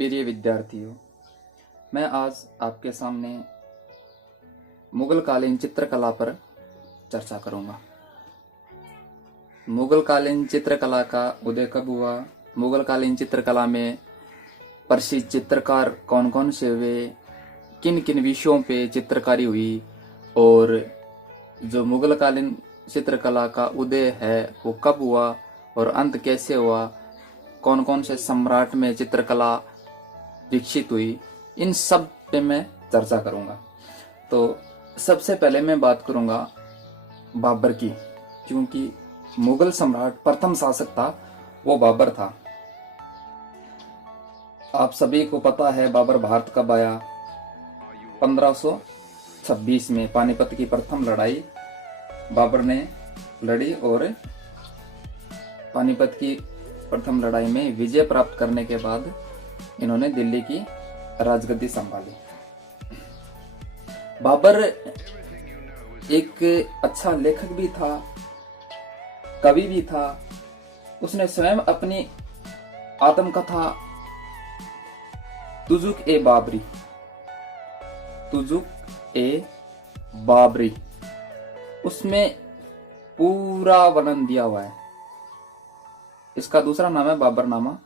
प्रिय विद्यार्थियों, मैं आज आपके सामने मुगल कालीन चित्रकला पर चर्चा करूंगा। मुगल कालीन चित्रकला का उदय कब हुआ, मुगल कालीन चित्रकला में प्रसिद्ध चित्रकार कौन कौन से हुए, किन किन विषयों पे चित्रकारी हुई और जो मुगल कालीन चित्रकला का उदय है वो कब हुआ और अंत कैसे हुआ, कौन कौन से सम्राट में चित्रकला विकसित हुई, इन सब पे मैं चर्चा करूंगा। तो सबसे पहले मैं बात करूंगा बाबर की, क्योंकि मुगल सम्राट प्रथम शासक था वो बाबर था। आप सभी को पता है बाबर भारत कब आया। 1526 में पानीपत की प्रथम लड़ाई बाबर ने लड़ी और पानीपत की प्रथम लड़ाई में विजय प्राप्त करने के बाद इन्होंने दिल्ली की राजगद्दी संभाली। बाबर एक अच्छा लेखक भी था, कवि भी था। उसने स्वयं अपनी आत्मकथा तुजुक ए बाबरी, तुजुक ए बाबरी, उसमें पूरा वर्णन दिया हुआ है। इसका दूसरा नाम है बाबरनामा।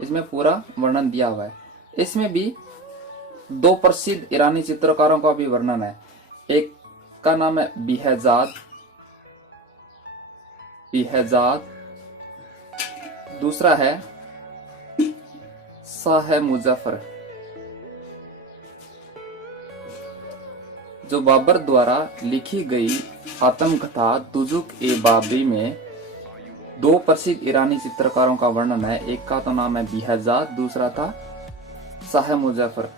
इसमें पूरा वर्णन दिया हुआ है। इसमें भी दो प्रसिद्ध ईरानी चित्रकारों का भी वर्णन है। एक का नाम है बिहजाद, दूसरा है शाह मुजफ्फर। जो बाबर द्वारा लिखी गई आत्मकथा तुजुक ए बाबरी में दो प्रसिद्ध ईरानी चित्रकारों का वर्णन है। एक का तो नाम है बिहजाद, दूसरा था शाह मुजफ्फर।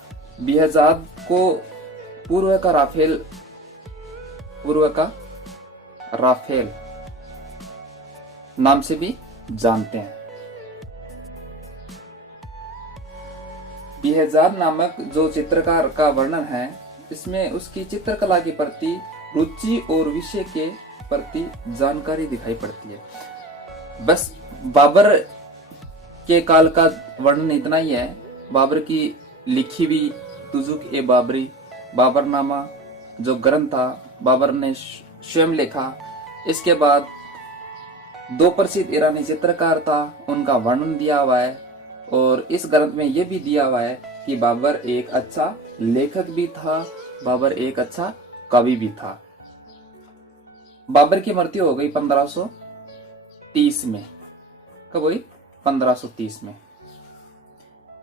बिहजाद को पूर्व का राफेल नाम से भी जानते हैं। बिहजाद नामक जो चित्रकार का वर्णन है, इसमें उसकी चित्रकला के प्रति रुचि और विषय के प्रति जानकारी दिखाई पड़ती है। बस बाबर के काल का वर्णन इतना ही है। बाबर की लिखी हुई तुजुक ए बाबरी, बाबरनामा जो ग्रंथ था बाबर ने स्वयं लिखा। इसके बाद दो प्रसिद्ध ईरानी चित्रकार था, उनका वर्णन दिया हुआ है और इस ग्रंथ में यह भी दिया हुआ है कि बाबर एक अच्छा लेखक भी था, बाबर एक अच्छा कवि भी था। बाबर की मृत्यु हो गई 1530 में। कब हुई? 1530 में।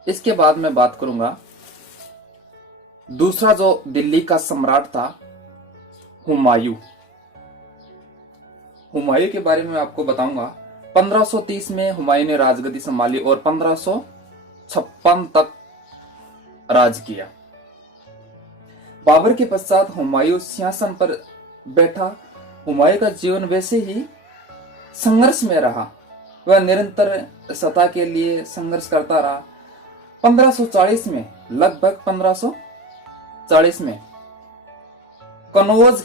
इसके बाद मैं बात करूंगा दूसरा जो दिल्ली का सम्राट था, हुमायूं। हुमायूं के बारे में आपको बताऊंगा। 1530 में हुमायूं ने राजगद्दी संभाली और 1556 तक राज किया। बाबर के पश्चात हुमायूं सिंहासन पर बैठा। हुमायूं का जीवन वैसे ही संघर्ष में रहा। वह निरंतर सत्ता के लिए संघर्ष करता रहा। 1540 में, लगभग 1540 में कनौज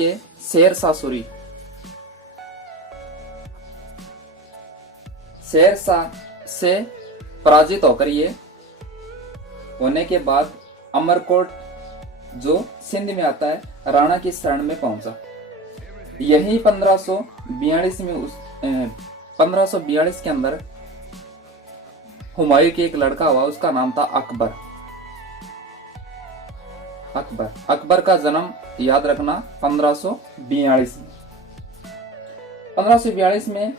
के शेरशाह से पराजित होकर ये होने के बाद अमरकोट जो सिंध में आता है, राणा की शरण में पहुंचा। यही 1542 के अंदर हुमायूं के एक लड़का हुआ, उसका नाम था अकबर। अकबर का जन्म याद रखना 1542 में। 1542 में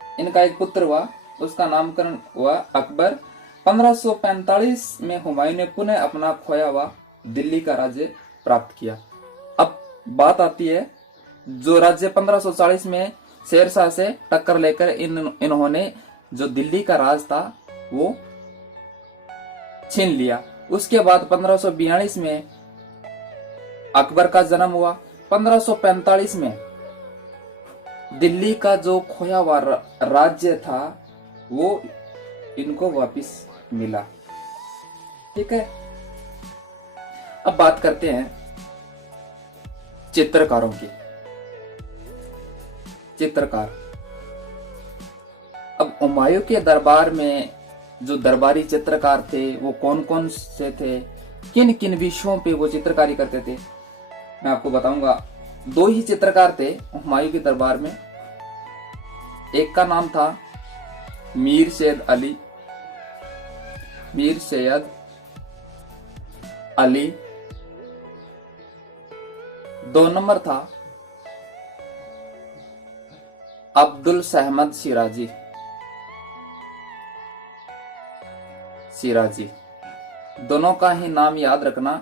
इनका एक पुत्र हुआ, उसका नामकरण हुआ अकबर। 1545 में हुमायूं ने पुनः अपना खोया हुआ दिल्ली का राज्य प्राप्त किया। अब बात आती है, जो राज्य 1540 में शेरशाह से टक्कर लेकर इन्होंने जो दिल्ली का राज था वो छीन लिया। उसके बाद 1542 में अकबर का जन्म हुआ। 1545 में दिल्ली का जो खोया हुआ राज्य था वो इनको वापस मिला। ठीक है, अब बात करते हैं चित्रकारों की। चित्रकार अब हुमायूं के दरबार में जो दरबारी चित्रकार थे वो कौन कौन से थे, किन किन विषयों पे वो चित्रकारी करते थे, मैं आपको बताऊंगा। दो ही चित्रकार थे हुमायूं के दरबार में। एक का नाम था मीर सैयद अली, मीर सैयद अली। 2 नंबर था अब्दुल सहमद सिराजी, सिराजी। दोनों का ही नाम याद रखना,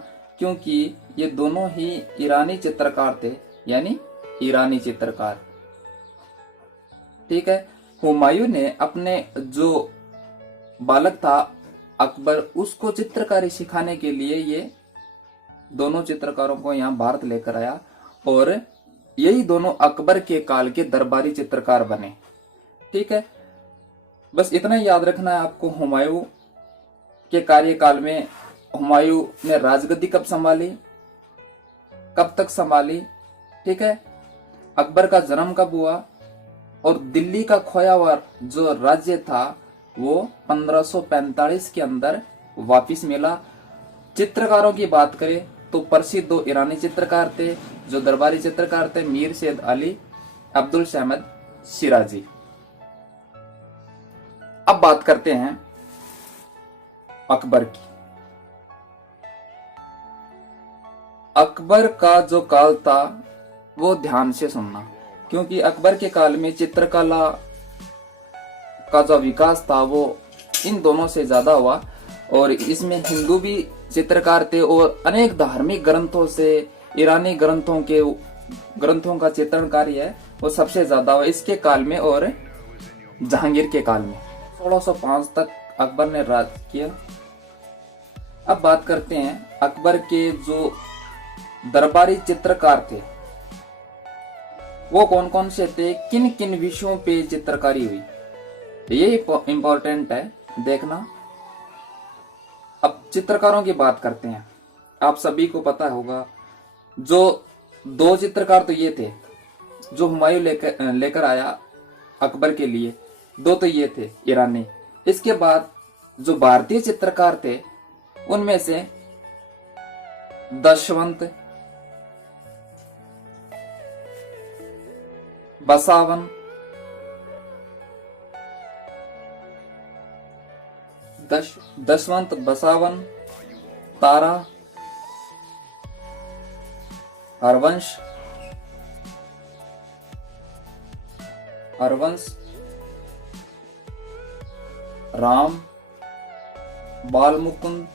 क्योंकि ये दोनों ही ईरानी चित्रकार थे, यानी ईरानी चित्रकार। ठीक है। हुमायूं ने अपने जो बालक था अकबर, उसको चित्रकारी सिखाने के लिए ये दोनों चित्रकारों को यहाँ भारत लेकर आया, और यही दोनों अकबर के काल के दरबारी चित्रकार बने। ठीक है। बस इतना ही याद रखना है आपको। हुमायूं के कार्यकाल में हुमायूं ने राजगद्दी कब संभाली, कब तक संभाली, ठीक है, अकबर का जन्म कब हुआ, और दिल्ली का खोया हुआ जो राज्य था वो 1545 के अंदर वापिस मिला। चित्रकारों की बात करें तो प्रसिद्ध 2 ईरानी चित्रकार थे, जो दरबारी चित्रकार थे, मीर सैयद अली, अब्दुल सहमद सिराजी। अब बात करते हैं अकबर की। अकबर का जो काल था वो ध्यान से सुनना, क्योंकि अकबर के काल में चित्रकला का जो विकास था वो इन दोनों से ज्यादा हुआ, और इसमें हिंदू भी चित्रकार थे, और अनेक धार्मिक ग्रंथों से ईरानी ग्रंथों का चित्रण कार्य है वो सबसे ज्यादा हुआ इसके काल में, और जहांगीर के काल में 1605 तक अकबर ने राज किया। अब बात करते हैं अकबर के जो दरबारी चित्रकार थे वो कौन कौन से थे, किन किन विषयों पे चित्रकारी हुई, ये इंपॉर्टेंट है देखना। अब चित्रकारों की बात करते हैं। आप सभी को पता होगा जो 2 चित्रकार तो ये थे जो हुमायूं लेकर आया अकबर के लिए, 2 तो ये थे ईरानी। इसके बाद जो भारतीय चित्रकार थे उनमें से दशवंत, बसावन, दशवंत, बसावन, तारा, हरवंश, राम, बालमुकुंद,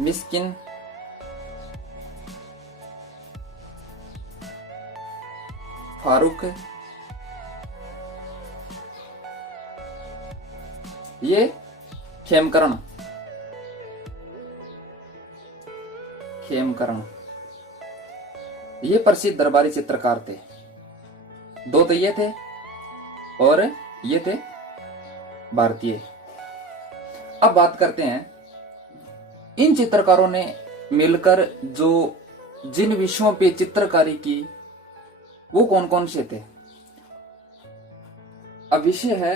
मिस्किन, फारूक, ये खेमकरण, ये प्रसिद्ध दरबारी चित्रकार थे। 2 तो ये थे और ये थे भारतीय। अब बात करते हैं इन चित्रकारों ने मिलकर जो जिन विषयों पे चित्रकारी की वो कौन कौन से थे। अब विषय है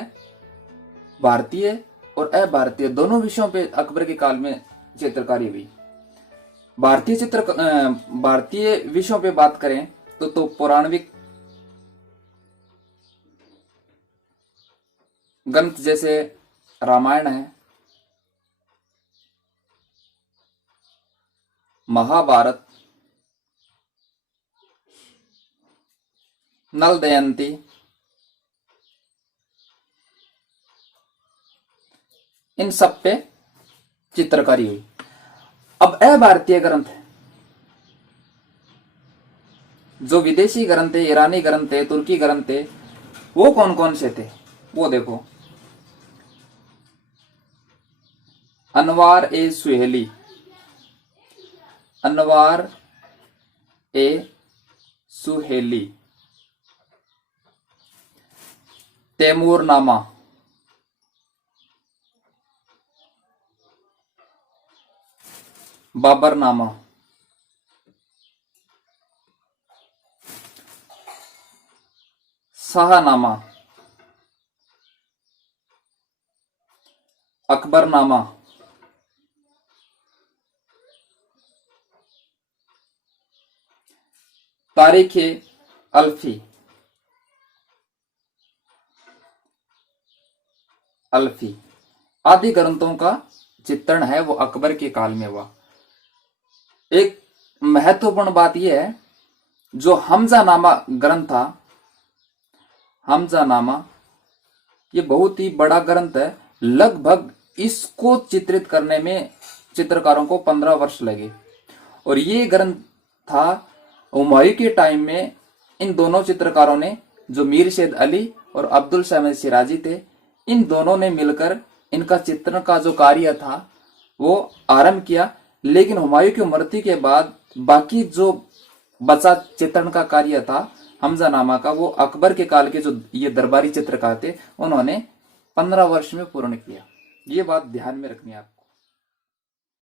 भारतीय और अभारतीय, दोनों विषयों पे अकबर के काल में चित्रकारी हुई। भारतीय विषयों पे बात करें तो पौराणिक ग्रंथ जैसे रामायण है, महाभारत, नल दमयंती, इन सब पे चित्रकारी हुई। अब अभारतीय ग्रंथ जो विदेशी ग्रंथ है, ईरानी ग्रंथ है, तुर्की ग्रंथ है, वो कौन कौन से थे वो देखो। अनवार ए सुहेली, अनवार ए सुहेली, तैमूरनामा, बाबरनामा, शाहनामा, अकबरनामा, तारीखे अल्फी, अल्फी आदि ग्रंथों का चित्रण है वो अकबर के काल में हुआ। एक महत्वपूर्ण बात यह है, जो हमजानामा ग्रंथ था, हमजानामा ये बहुत ही बड़ा ग्रंथ है। लगभग इसको चित्रित करने में चित्रकारों को 15 वर्ष लगे। और ये ग्रंथ था हुमायूं के टाइम में। इन दोनों चित्रकारों ने, जो मीर सैयद अली और अब्दुल समद सिराजी थे, इन दोनों ने मिलकर इनका चित्रण का जो कार्य था वो आरंभ किया। लेकिन हुमायूं की मृत्यु के बाद बाकी जो बचा चित्रण का कार्य था हमजानामा का, वो अकबर के काल के जो ये दरबारी चित्रकार थे उन्होंने 15 वर्ष में पूर्ण किया। ये बात ध्यान में रखनी है आप।